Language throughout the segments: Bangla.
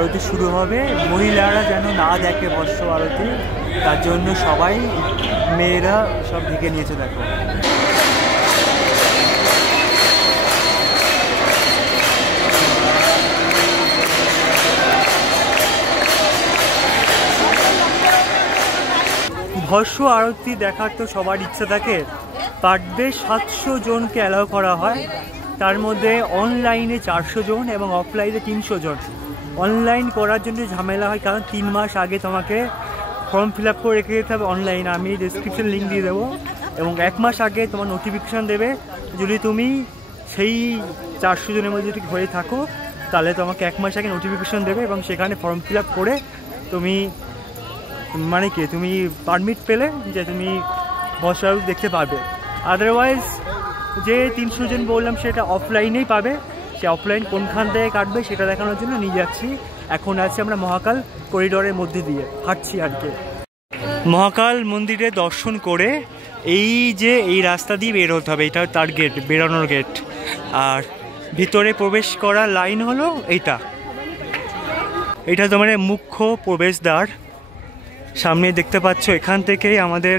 আরতি শুরু হবে। মহিলারা যেন না দেখে ভস্য আরতি, তার জন্য সবাই মেয়েরা সব ঢেকে নিয়েছে। দেখো ভস্য আরতি দেখার তো সবার ইচ্ছা থাকে। পার ডে 700 জনকে অ্যালাউ করা হয়, তার মধ্যে অনলাইনে 400 জন এবং অফলাইনে 300 জন। অনলাইন করার জন্য ঝামেলা হয়, কারণ 3 মাস আগে তোমাকে ফর্ম ফিল আপ করে রেখে দিতে হবে অনলাইন। আমি ডেসক্রিপশন লিঙ্ক দিয়ে দেবো। এবং 1 মাস আগে তোমার নোটিফিকেশান দেবে। যদি তুমি সেই 400 জনের মধ্যে যদি হয়ে থাকো, তাহলে তোমাকে 1 মাস আগে নোটিফিকেশান দেবে এবং সেখানে ফর্ম ফিল আপ করে তুমি মানে কি তুমি পারমিট পেলে যে তুমি ভস্য আরতি দেখতে পাবে। আদারওয়াইজ যে 300 জন বললাম সেটা অফলাইনেই পাবে। সে অফলাইন কোনখান থেকে কাটবে সেটা দেখানোর জন্য নিয়ে যাচ্ছি। এখন আছি আমরা মহাকাল করিডোরের মধ্যে দিয়ে হাঁটছি আর কি। মহাকাল মন্দিরে দর্শন করে এই রাস্তা দিয়ে বের হতে হবে। এটা তার গেট, বেরোনোর গেট। আর ভিতরে প্রবেশ করার লাইন হলো এটা তোমার মুখ্য প্রবেশদ্বার। সামনে দেখতে পাচ্ছ, এখান থেকেই আমাদের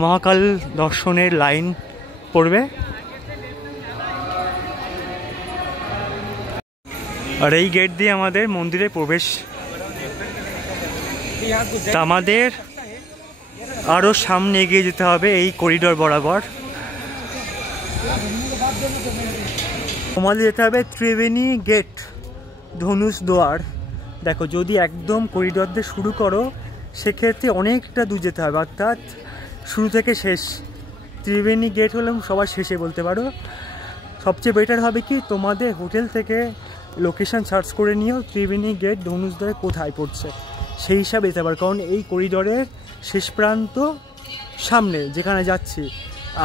মহাকাল দর্শনের লাইন পড়বে। আর এই গেট দিয়ে আমাদের মন্দিরে প্রবেশ। তা আমাদের আরও সামনে এগিয়ে যেতে হবে এই করিডোর বরাবর। আমাদের যেতে হবে ত্রিবেণী গেট, ধনুষ দুয়ার। দেখো, যদি একদম করিডোর দিয়ে শুরু করো সেক্ষেত্রে অনেকটা দূর যেতে হবে, অর্থাৎ শুরু থেকে শেষ। ত্রিবেণী গেট হলাম সবার শেষে বলতে পারো। সবচেয়ে বেটার হবে কি তোমাদের হোটেল থেকে লোকেশান সার্চ করে নিও ত্রিবেণী গেট ধনুষদ্বারে কোথায় পড়ছে, সেই হিসাবে যেতে পারো। কারণ এই করিডোরের শেষ প্রান্ত সামনে যেখানে যাচ্ছি।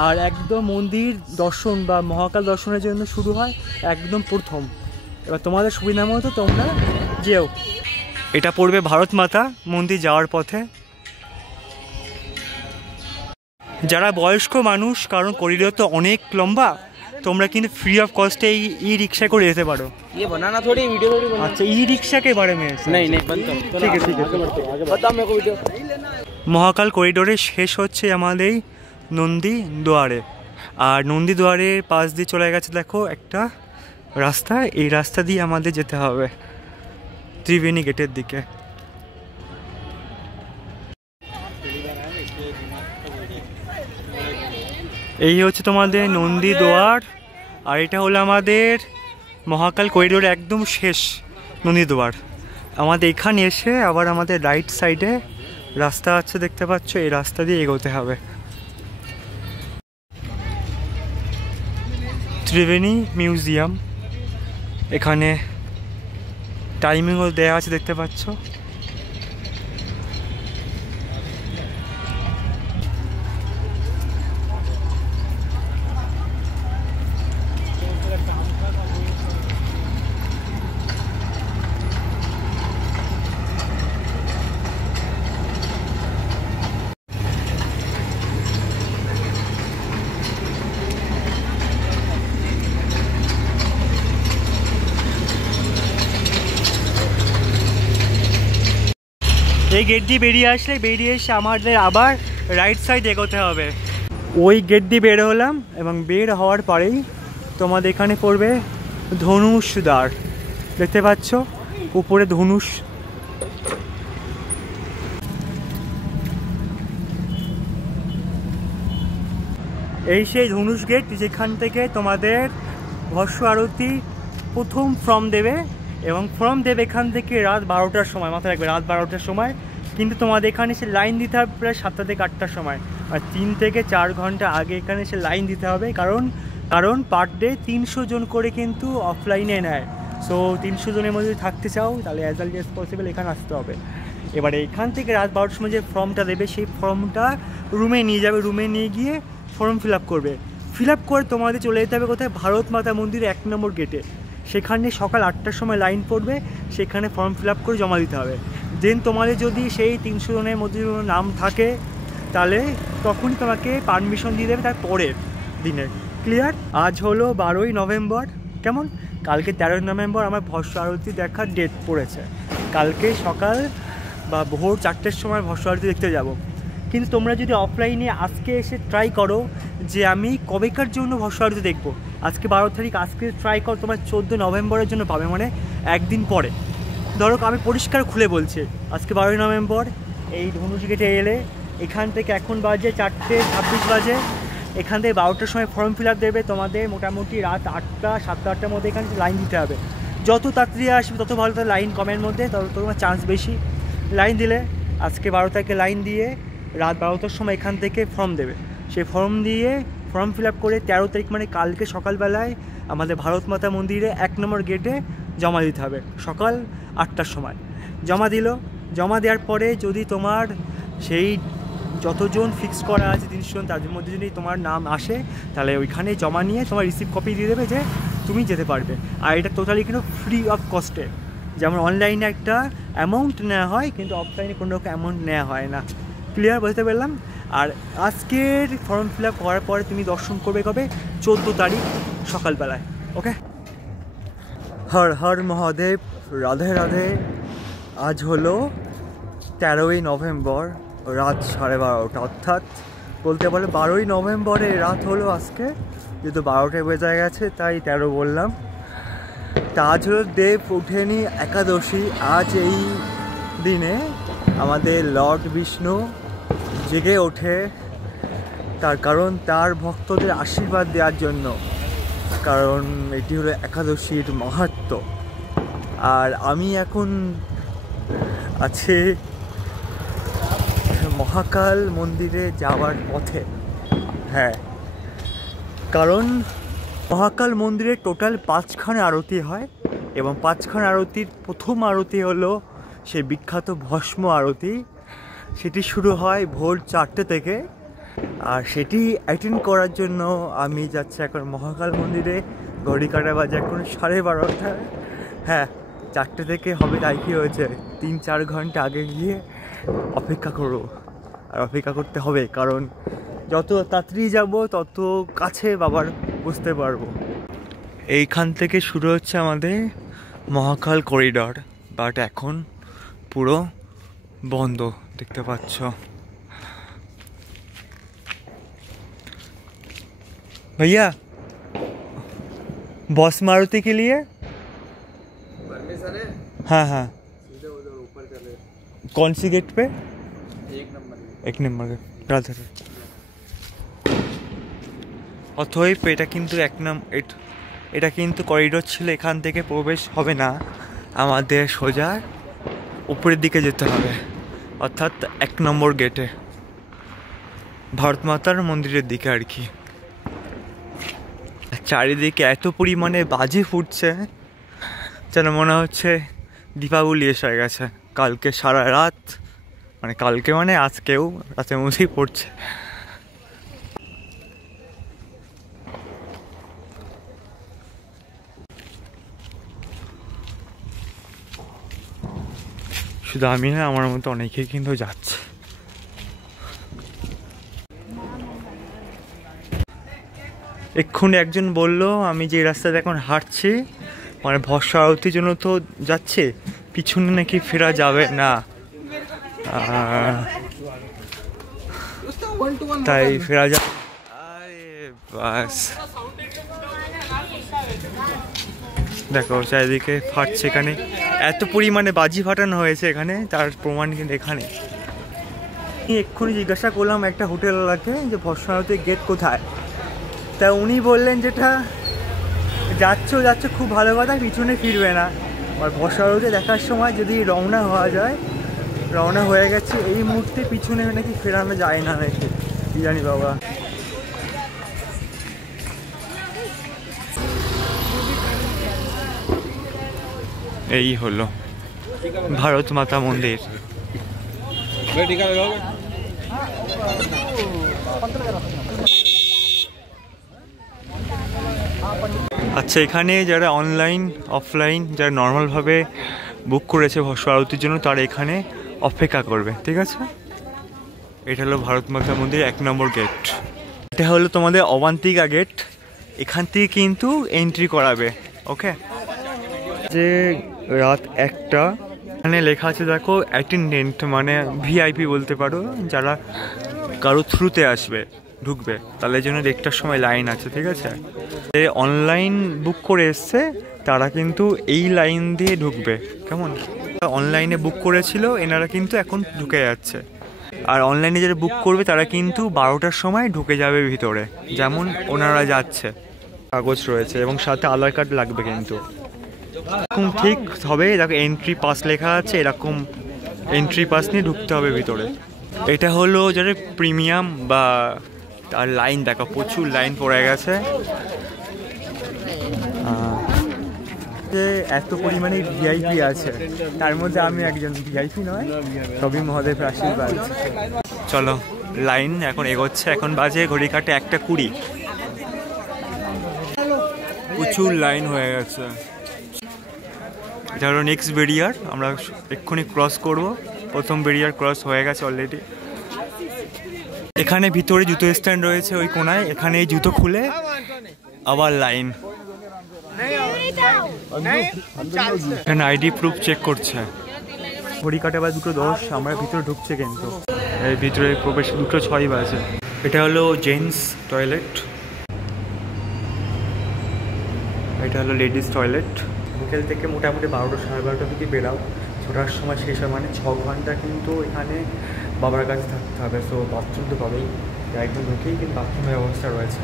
আর একদম মন্দির দর্শন বা মহাকাল দর্শনের জন্য শুরু হয় একদম প্রথম। এবার তোমাদের সুবিধা মতো তোমরা যেও। এটা পড়বে ভারত মাতা মন্দির যাওয়ার পথে। যারা বয়স্ক মানুষ, কারণ করিডোর তো অনেক লম্বা, তোমরা কিন্তু ফ্রি অফ কস্টে ই রিক্সা করে যেতে পারো। আচ্ছা, ই রিক্সা के बारे में ঠিক আছে। মহাকাল করিডোরে শেষ হচ্ছে আমাদের এই নন্দী দুয়ারে। আর নন্দী দুয়ারের পাশ দিয়ে চলে গেছে দেখো একটা রাস্তা। এই রাস্তা দিয়ে আমাদের যেতে হবে ত্রিবেণী গেটের দিকে। এই হচ্ছে তোমাদের নন্দী দুয়ার। আর এটা হলো আমাদের মহাকাল করিডোর একদম শেষ নন্দী দুয়ার। আমাদের এখানে এসে আবার আমাদের রাইট সাইডে রাস্তা আছে দেখতে পাচ্ছ, এই রাস্তা দিয়ে এগোতে হবে। ত্রিবেণী মিউজিয়াম, এখানে টাইমিংও দেওয়া আছে দেখতে পাচ্ছ। এই গেট দিয়ে বেরিয়ে এসে আমাদের আবার রাইট সাইড এগোতে হবে। ওই গেট দিয়ে বের হলাম এবং বের হওয়ার পরেই তোমাদের এখানে পড়বে ধনুষ দ্বার। দেখতে পাচ্ছ উপরে ধনুষ। এই সেই ধনুষ গেট, যেখান থেকে তোমাদের ভস্য আরতি প্রথম ফর্ম দেবে। এবং ফর্ম দেবে এখান থেকে রাত 12টার সময়, মাথায় রাখবে রাত 12টার সময়। কিন্তু তোমাদের এখানে এসে লাইন দিতে হবে প্রায় 7টা থেকে 8টার সময়। আর 3 থেকে 4 ঘন্টা আগে এখানে এসে লাইন দিতে হবে। কারণ পার ডে 300 জন করে কিন্তু অফলাইনে নেয়। সো 300 জনের মধ্যে থাকতে চাও তাহলে অ্যাজ আর্লি অ্যাজ পসিবল এখানে আসতে হবে। এবারে এখান থেকে রাত 12টার সময় যে ফর্মটা দেবে সেই ফর্মটা রুমে নিয়ে যাবে। রুমে নিয়ে গিয়ে ফর্ম ফিল আপ করবে। ফিল আপ করে তোমাদের চলে যেতে হবে কোথায়, ভারত মাতা মন্দির 1 নম্বর গেটে। সেখানে সকাল 8টার সময় লাইন পড়বে, সেখানে ফর্ম ফিল আপ করে জমা দিতে হবে। দেন তোমাদের যদি সেই 300 জনের মধ্যে নাম থাকে তাহলে তখনই তোমাকে পারমিশন দিয়ে দেবে তার পরের দিনে। ক্লিয়ার? আজ হলো 12ই নভেম্বর, কেমন? কালকে 13ই নভেম্বর আমার ভস্য আরতি দেখার ডেট পড়েছে। কালকে সকাল বা ভোর 4টের সময় ভস্ম আরতি দেখতে যাব। কিন্তু তোমরা যদি অফলাইনে আজকে এসে ট্রাই করো যে আমি কবেকার জন্য ভস্ম আরতি দেখবো, আজকে 12 তারিখ, আজকে ট্রাই করো তোমার 14 নভেম্বরের জন্য পাবে, মানে একদিন পরে। ধরো আমি পরিষ্কার খুলে বলছি, আজকে 12 নভেম্বর এই ধনুষ গেটে এলে এখান থেকে এখন বাজে 4:26 বাজে, এখান থেকে 12টার সময় ফর্ম ফিল আপ দেবে। তোমাদের মোটামুটি রাত 8টা 7:30টার মধ্যে এখানে লাইন দিতে হবে। যত তাড়াতাড়ি আসবে তত ভালো, তার লাইন কমের মধ্যে তত তোমার চান্স বেশি। লাইন দিলে আজকে 12 তারিখে লাইন দিয়ে রাত 12টার সময় এখান থেকে ফর্ম দেবে। সেই ফর্ম দিয়ে ফর্ম ফিল আপ করে 13 তারিখ মানে কালকে সকালবেলায় আমাদের ভারত মাতা মন্দিরে 1 নম্বর গেটে জমা দিতে হবে সকাল 8টার সময়। জমা দিল, জমা দেওয়ার পরে যদি তোমার সেই যতজন ফিক্স করা আছে 30 জন, তাদের মধ্যে যদি তোমার নাম আসে তাহলে ওইখানে জমা নিয়ে তোমার রিসিভ কপি দিয়ে দেবে যে তুমি যেতে পারবে। আর এটা টোটালি কিন্তু ফ্রি অফ কস্টে। যেমন অনলাইনে একটা অ্যামাউন্ট নেওয়া হয়, কিন্তু অফলাইনে কোনো রকম অ্যামাউন্ট নেওয়া হয় না। ক্লিয়ার বুঝতে পারলাম? আর আজকের ফর্ম ফিল আপ করার পরে তুমি দর্শন করবে কবে? 14 তারিখ সকালবেলায়। ওকে, হর হর মহাদেব, রাধে রাধে। আজ হলো 13ই নভেম্বর রাত 12:30, অর্থাৎ বলতে পারলে 12ই নভেম্বরের রাত হলো আজকে, যেহেতু 12টায় বেজে গেছে তাই 13 বললাম। তা আজ হলো দেব উঠেনি একাদশী। আজ এই দিনে আমাদের লর্ড বিষ্ণু জেগে ওঠে, তার কারণ তার ভক্তদের আশীর্বাদ দেওয়ার জন্য, কারণ এটি হলো একাদশীর মাহাত্ম্য। আর আমি এখন আছি মহাকাল মন্দিরে যাওয়ার পথে। হ্যাঁ, কারণ মহাকাল মন্দিরে টোটাল 5খানা আরতি হয়, এবং 5খানা আরতির প্রথম আরতি হলো সেই বিখ্যাত ভস্ম আরতি। সেটি শুরু হয় ভোর 4টে থেকে, আর সেটি অ্যাটেন্ড করার জন্য আমি যাচ্ছি এখন মহাকাল মন্দিরে। ঘড়ি কাটা বাজে এখন 12:30। হ্যাঁ, 4টে থেকে হবে তাই কি হয়েছে, 3-4 ঘন্টা আগে গিয়ে অপেক্ষা করো। আর অপেক্ষা করতে হবে, কারণ যত তাড়াতাড়ি যাব তত কাছে বাবার বুঝতে পারবো। এইখান থেকে শুরু হচ্ছে আমাদের মহাকাল করিডর, বাট এখন পুরো বন্ধ, দেখতে পাচ্ছ। भैया बॉस मारुति के लिए हाँ हाँ ऊपर चले। कौन सी गेट पे? 1 नंबर राधे। অতএব এটা কিন্তু এটা কিন্তু করিডোর ছিল, এখান থেকে প্রবেশ হবে না, আমাদের সোজা উপরের দিকে যেতে হবে, অর্থাৎ 1 নম্বর গেটে ভারত মাতার মন্দিরের দিকে আর কি। চারিদিকে এত পরিমাণে বাজি ফুটছে যেন মনে হচ্ছে দীপাবলি এসে গেছে। কালকে সারা রাত, মানে কালকে মানে আজকেও রাতের মধ্যেই পড়ছে। শুধু আমি না, আমার মতো অনেকেই কিন্তু যাচ্ছে। এক্ষুনি একজন বললো আমি যে রাস্তাতে এখন হাঁটছি, মানে ভস্ম আরতির জন্য তো যাচ্ছে, পিছনে নাকি ফেরা যাবে না, তাই ফেরা যাবে। আরে বাস দেখো চারিদিকে ফাটছে, এখানে এত পরিমাণে বাজি ফাটানো হয়েছে এখানে, তার প্রমাণ কিন্তু এখানে। এক্ষুনি জিজ্ঞাসা করলাম একটা হোটেলওয়ালাকে যে ভস্ম আরতির গেট কোথায়, তা উনি বললেন যেটা যাচ্ছ খুব ভালো কথা, পিছনে ফিরবে না। আর ভস্ম আরতি দেখার সময় যদি রওনা হওয়া যায়, রওনা হয়ে গেছে এই মুহূর্তে, পিছনে নাকি ফেরানো যায় না নাকি, কি জানি বাবা। এই হলো ভারত মাতা মন্দির। আচ্ছা, এখানে যারা অনলাইন অফলাইন যারা নর্মালভাবে বুক করেছে ভস্ম আরতির জন্য, তারা এখানে অপেক্ষা করবে, ঠিক আছে? এটা হলো ভারত মাতা মন্দির 1 নম্বর গেট। এটা হলো তোমাদের অবান্তিকা গেট, এখান থেকে কিন্তু এন্ট্রি করাবে। ওকে, যে রাত 1টা এখানে লেখা আছে দেখো অ্যাটেন্ডেন্ট, মানে ভিআইপি বলতে পারো, যারা কারো থ্রুতে আসবে ঢুকবে তাদের জন্য 1টার সময় লাইন আছে, ঠিক আছে। অনলাইন বুক করে এসছে তারা কিন্তু এই লাইন দিয়ে ঢুকবে, কেমন? অনলাইনে বুক করেছিল এনারা কিন্তু এখন ঢুকে যাচ্ছে, আর অনলাইনে যারা বুক করবে তারা কিন্তু 12টার সময় ঢুকে যাবে ভিতরে, যেমন ওনারা যাচ্ছে। কাগজ রয়েছে এবং সাথে আধার কার্ড লাগবে, কিন্তু এরকম ঠিক হবে। দেখো এন্ট্রি পাস লেখা আছে, এরকম এন্ট্রি পাস নিয়ে ঢুকতে হবে ভিতরে। এটা হলো যারা প্রিমিয়াম বা তার লাইন, দেখো প্রচুর লাইন পড়ে গেছে। এত পরিমাণে ভিআইপি আছে, তার মধ্যে আমি একজন ভিআইপি নয়, তবে মহাদেবের আশীর্বাদ। চলো লাইন এখন এগোচ্ছে, এখন বাজে ঘড়ি কাটে 1:20। প্রচুর লাইন হয়ে গেছে। এটা হলো নেক্সট ব্যারিয়ার, আমরা এক্ষুনি ক্রস করব। প্রথম ব্যারিয়ার ক্রস হয়ে গেছে অলরেডি। এখানে ভিতরে জুতো স্ট্যান্ড রয়েছে ওই কোনায়, এখানে এই জুতো খুলে আবার লাইন। এখানে আইডি প্রুফ চেক করছে। ঘড়ি কাটে আবার 2:10, আমরা ভিতরে ঢুকছে কিন্তু এই ভিতরে প্রবেশ 2:06 বাজে। এটা হলো জেন্টস টয়লেট, এটা হলো লেডিস টয়লেট। বিকেল থেকে মোটামুটি 12টা সাড়ে 12টা থেকে বেরাও, 6টার সময় শেষ হয়, মানে 6 ঘন্টা কিন্তু এখানে বাবার কাছে থাকতে হবে। সো বাথরুম তো পাবেই, একদম ঢুকেই কিন্তু বাথরুমের ব্যবস্থা রয়েছে।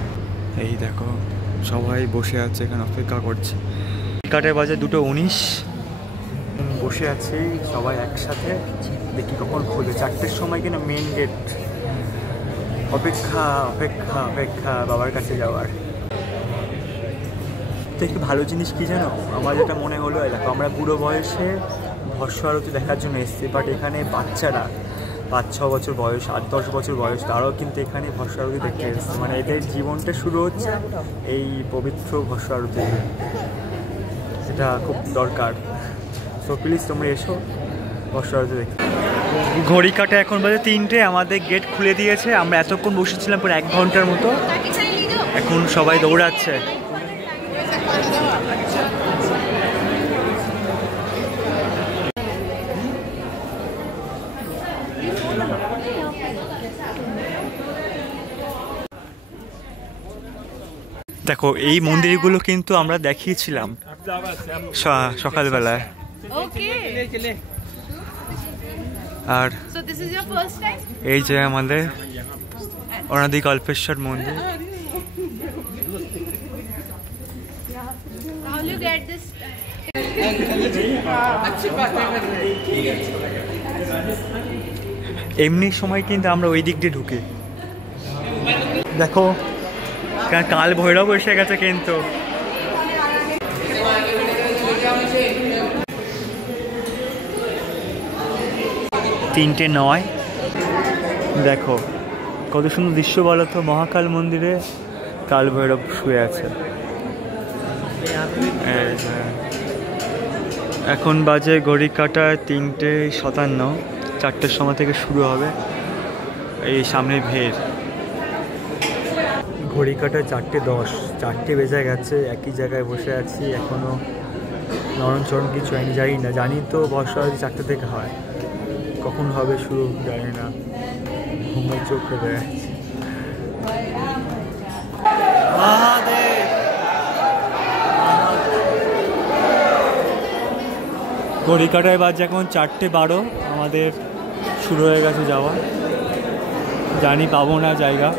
এই দেখো সবাই বসে আছে এখানে, অপেক্ষা করছে। কাটে বাজে 2:19, বসে আছি সবাই একসাথে, দেখি কখন খুলবে। 4টের সময় কিনা মেন গেট, অপেক্ষা অপেক্ষা অপেক্ষা বাবার কাছে যাওয়ার। তো একটু ভালো জিনিস কি জানো, আমার যেটা মনে হলো, দেখো আমরা বুড়ো বয়সে ভস্ম আরতি দেখার জন্য এসেছি, বাট এখানে বাচ্চারা 5-6 বছর বয়স, 8-10 বছর বয়স, তারাও কিন্তু এখানে ভস্ম আরতি দেখতে এসেছে। মানে এদের জীবনটা শুরু হচ্ছে এই পবিত্র ভস্ম আরতি, এটা খুব দরকার। সো প্লিজ তোমরা এসো ভস্ম আরতি দেখতে। ঘড়ি কাটে এখন বাজে 3টে, আমাদের গেট খুলে দিয়েছে। আমরা এতক্ষণ বসেছিলাম প্রায় 1 ঘন্টার মতো, এখন সবাই দৌড়াচ্ছে। দেখো এই মন্দিরগুলো কিন্তু আমরা দেখিয়েছিলাম সকালবেলায়। আর এই যে আমাদের অনাদি কল্পেশ্বর মন্দির। এমনি সময় কিন্তু আমরা ওই দিক দিয়ে ঢুকি। দেখো কাল ভৈরব এসে গেছে কিন্তু। 3:09। দেখো কত সুন্দর দৃশ্য বলো তো, মহাকাল মন্দিরে কাল ভৈরব শুয়ে আছে। এখন বাজে ঘড়ি কাটায় 3:57, 4টের সময় থেকে শুরু হবে এই সামনে ভিড়। ঘড়ি কাটায় 4:10, 4টে বেজে গেছে, একই জায়গায় বসে আছি, এখনও নরমচরম কিছু আমি জানি না। জানি তো বর্ষা 4টে থেকে হয়, কখন হবে শুরু জানি না, ঘুমে চোখ খেতে। ঘড়ি কাটায় বাজে এখন 4:12, আমাদের শুরু হয়ে গেছে যাওয়া। জানি পাবো না জায়গা।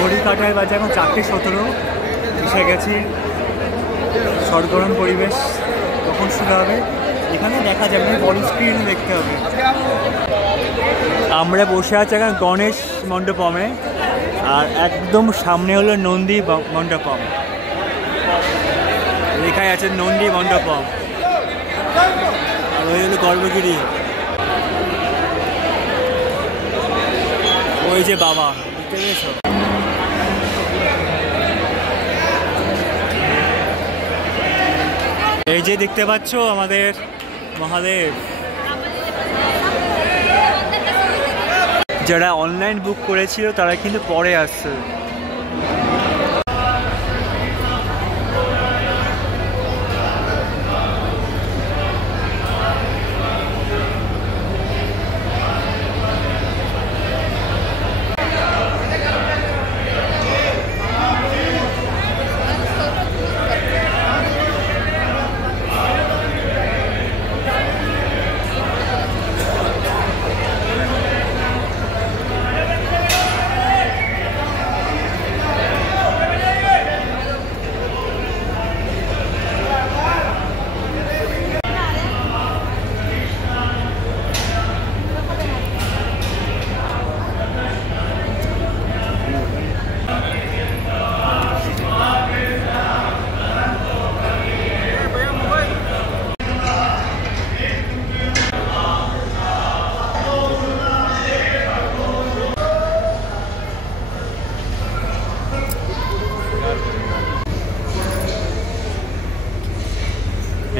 ঘড়ি কাটায় বাজে এখন 4:17, এসে গেছি। সরগরম পরিবেশ, কখন শুরু হবে এখানে দেখা যাবে না, বড় স্ক্রিনে দেখতে হবে। আমরা বসে আছি এখন গণেশ মণ্ডপমে, আর একদম সামনে হলো নন্দী মণ্ডপম, লেখাই আছে নন্দী মণ্ডপম। আর ওই হলো গর্ভগিরি, ওই যে বাবা, দেখতে পেয়েছো? এই যে দেখতে পাচ্ছ আমাদের মহাদেব। যারা অনলাইন বুক করেছিল তারা কিন্তু পরে আসছে।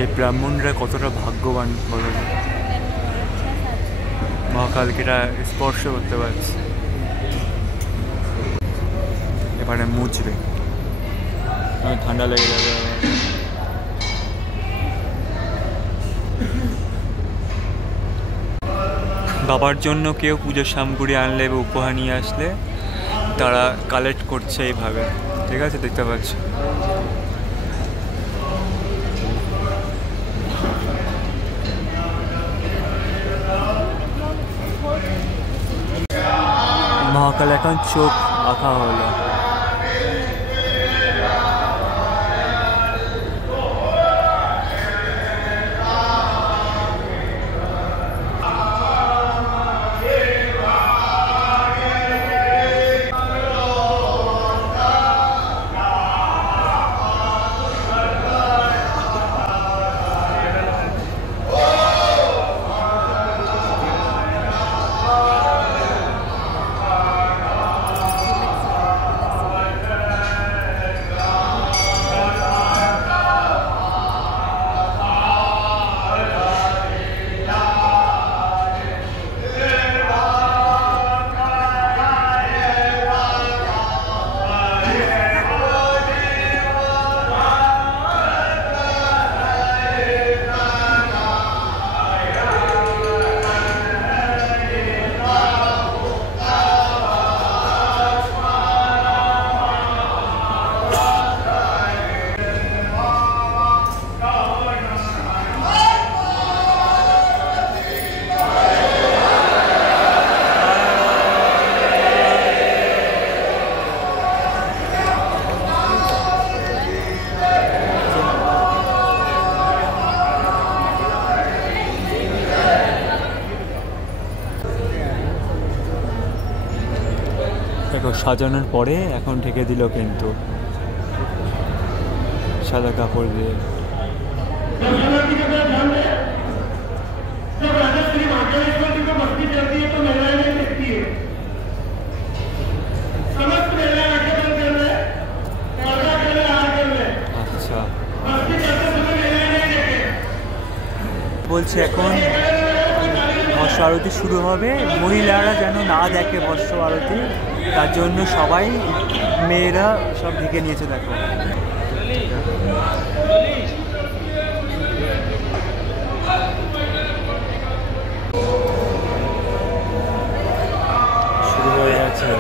এই ব্রাহ্মণরা কতটা ভাগ্যবান বলো, মহাকালকেরা স্পর্শ করতে পারছে। এবারে মুছবে, ঠান্ডা লেগে যাবে। বাবার জন্য কেউ পুজোর সামগ্রী আনলে বা উপহার নিয়ে আসলে তারা কালেক্ট করছে এইভাবে, ঠিক আছে, দেখতে পাচ্ছ। মহাকাল এখন চোখ আঁকা হলো। সাজানোর পরে এখন ঢেকে দিল কিন্তু সাদা কাপড় দিয়ে। আচ্ছা, বলছে এখন ভস্য আরতি শুরু হবে, মহিলারা যেন না দেখে ভস্য আরতি, তার জন্য সবাই মেয়েরা সব ঢেকে নিয়েছে। দেখো শুরু হয়ে গেছে।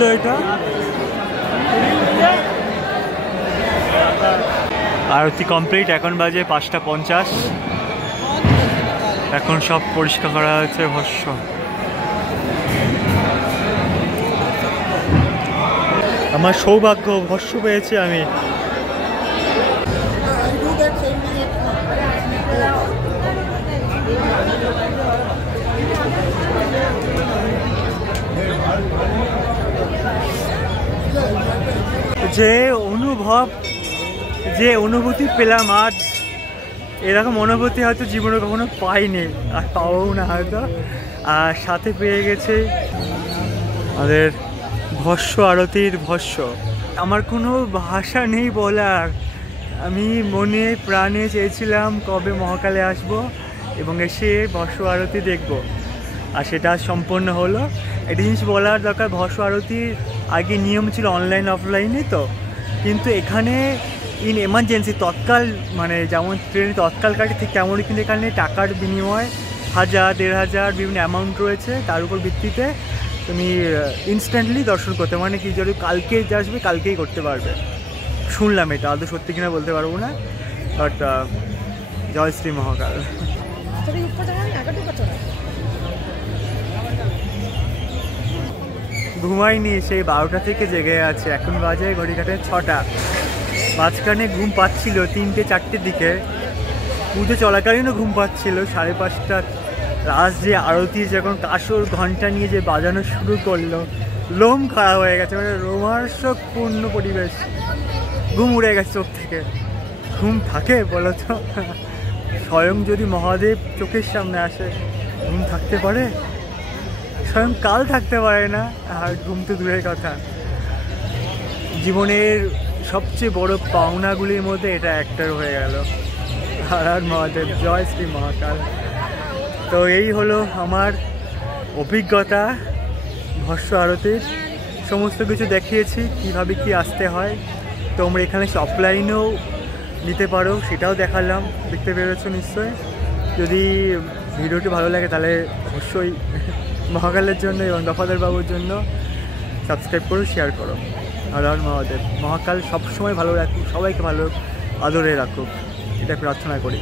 ছিল এটা। আরতি কমপ্লিট, এখন বাজে 5:50। এখন সব পরিষ্কার করা হয়েছে ভস্য। আমার সৌভাগ্য, ভস্য পেয়েছি আমি। যে অনুভূতি পেলাম আজ, এরকম অনুভূতি হয়তো জীবনে কখনো পাইনি, আর পাবো না হয়তো। আর সাথে পেয়ে গেছে আমাদের ভস্য আরতির ভস্য। আমার কোনো ভাষা নেই বলার। আমি মনে প্রাণে চেয়েছিলাম কবে মহাকালে আসব এবং এসে ভস্য আরতি দেখব, আর সেটা সম্পন্ন হলো। একটা জিনিস বলার দরকার, ভস্য আরতির আগে নিয়ম ছিল অনলাইন অফলাইনে, তো কিন্তু এখানে ইন এমার্জেন্সি তৎকাল, মানে যেমন ট্রেনে তৎকাল কাটে ঠিক তেমনই কিন্তু এখানে টাকার বিনিময় 1000, 1500 বিভিন্ন অ্যামাউন্ট রয়েছে, তার উপর ভিত্তিতে তুমি ইনস্ট্যান্টলি দর্শন করতে, মানে কি যদি কালকে আসবে কালকেই করতে পারবে। শুনলাম এটা, আদৌ সত্যি কিনা বলতে পারবো না, বাট জয় শ্রী মহাকাল। ঘুমাইনি, সেই 12টা থেকে জেগে আছে। এখন বাজে ঘড়িকাটে 6টা। মাঝখানে ঘুম পাচ্ছিল 3টে 4টের দিকে, পুজো চলাকালীনও ঘুম পাচ্ছিল। 5:30 রাত যে আরতির যখন কাসর ঘন্টা নিয়ে যে বাজানো শুরু করলো, লোম খারাপ হয়ে গেছে, মানে রোমাঞ্চকপূর্ণ পরিবেশ। ঘুম উড়ে গেছে চোখ থেকে। ঘুম থাকে বলো তো? স্বয়ং যদি মহাদেব চোখের সামনে আসে, ঘুম থাকতে পারে? স্বয়ং কাল থাকতে পারে না, আর ঘুম তো দূরের কথা। জীবনের সবচেয়ে বড় পাওনাগুলির মধ্যে এটা একটার হয়ে গেল। আর মহাদেব, জয় শ্রী মহাকাল। তো এই হলো আমার অভিজ্ঞতা ভস্য আরতির। সমস্ত কিছু দেখিয়েছি কীভাবে কি আসতে হয়। তোমরা এখানে অফলাইনেও নিতে পারো, সেটাও দেখালাম, দেখতে পেরেছো নিশ্চয়ই। যদি ভিডিওটি ভালো লাগে তাহলে অবশ্যই মহাকালের জন্য এবং দফাদার বাবুর জন্য সাবস্ক্রাইব করো, শেয়ার করো। হর হর মহাদেব। মহাকাল সবসময় ভালো রাখুক, সবাইকে ভালো আদরে রাখুক, এটা প্রার্থনা করি।